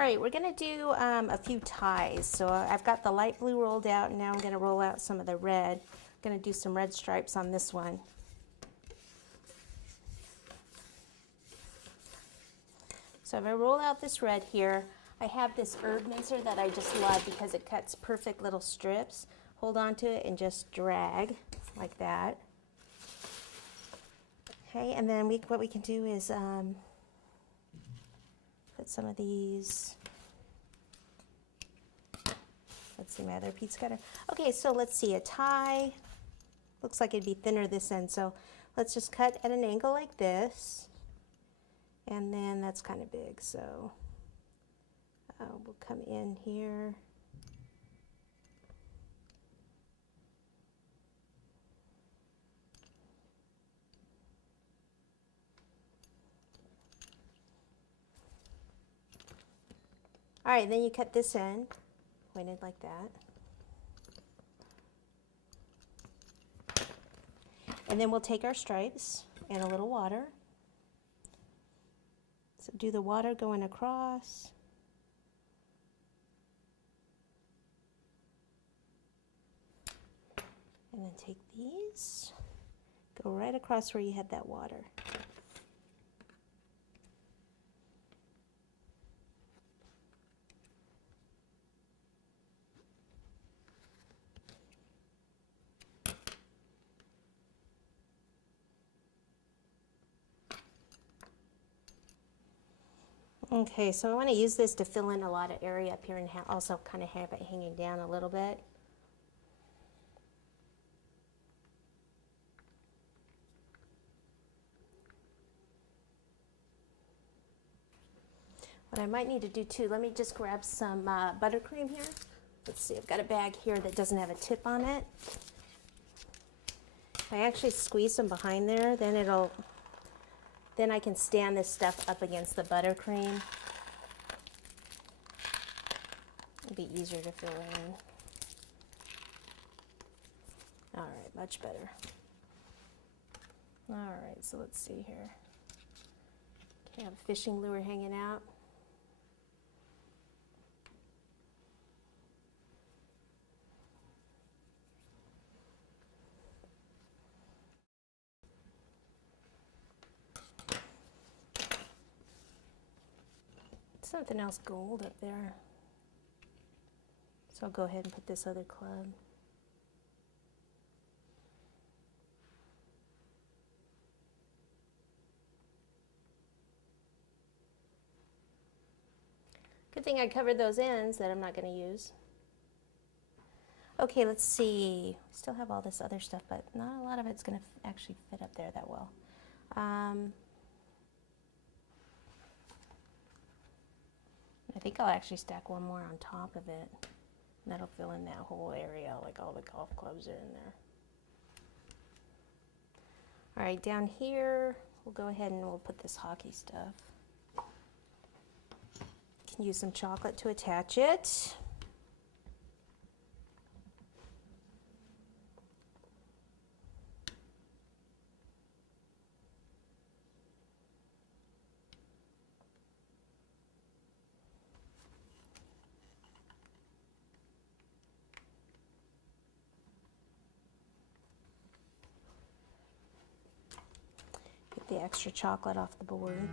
All right, we're gonna do a few ties. So I've got the light blue rolled out, and now I'm gonna roll out some of the red. I'm gonna do some red stripes on this one. So if I roll out this red here, I have this herb mincer that I just love because it cuts perfect little strips. Hold on to it and just drag like that. Okay, and then what we can do is put some of these. Let's see my other pizza cutter. Okay, so let's see, a tie. Looks like it'd be thinner this end, so let's just cut at an angle like this. And then that's kind of big, so we'll come in here. All right, then you cut this end, pointed like that. And then we'll take our stripes and a little water. So do the water going across. And then take these, go right across where you had that water. Okay, so I want to use this to fill in a lot of area up here and also kind of have it hanging down a little bit. What I might need to do too, let me just grab some buttercream here. Let's see, I've got a bag here that doesn't have a tip on it. If I actually squeeze some behind there, then I can stand this stuff up against the buttercream. It'll be easier to fill in. All right, much better. All right, so let's see here. Okay, I have a fishing lure hanging out. Something else gold up there. So I'll go ahead and put this other club. Good thing I covered those ends that I'm not going to use. Okay, let's see. Still have all this other stuff, but not a lot of it's going to actually fit up there that well. I think I'll actually stack one more on top of it. And that'll fill in that whole area, like all the golf clubs are in there. All right, down here, we'll go ahead and we'll put this hockey stuff. Can use some chocolate to attach it. Get the extra chocolate off the board.